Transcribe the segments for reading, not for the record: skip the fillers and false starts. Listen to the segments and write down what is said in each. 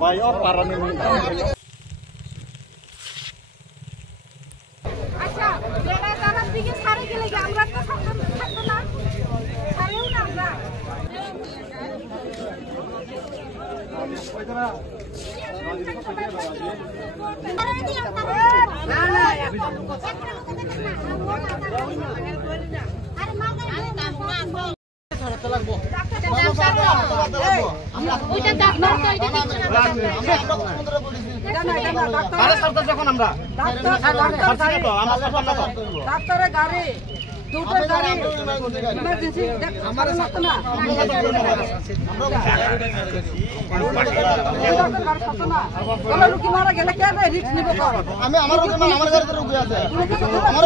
ভাই ও পারানি আচ্ছা এটা জানার দিকে সারে গেলে কি আমরা তো সাবধান থাকবো না সারেও না আমরা ডাক্তারের গাড়ি দুটো গাড়ি ইমার্জেন্সি আমার সাথে না রুগী মারা গেলে কে রিস্ক নিব আমি আমার গাড়িতে রুগী আছে আমার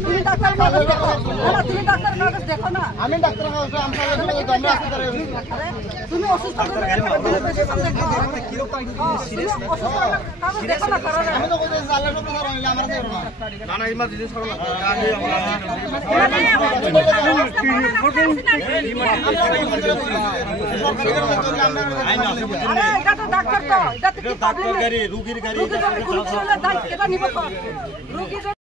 তুমি ডাক্তার কাগজ দেখো না তুমি ডাক্তার কাগজ দেখো না আমি ডাক্তার কাগজ তুমি অসুস্থ দেখো না আমি তো বলছি আল্লাহ তো ধরো আমার না না ইমার্জেন্সি সরো না এটা তো ডাক্তার তো এটা তো গাড়ি রুগীর গাড়ি এটা নিব তো রুগী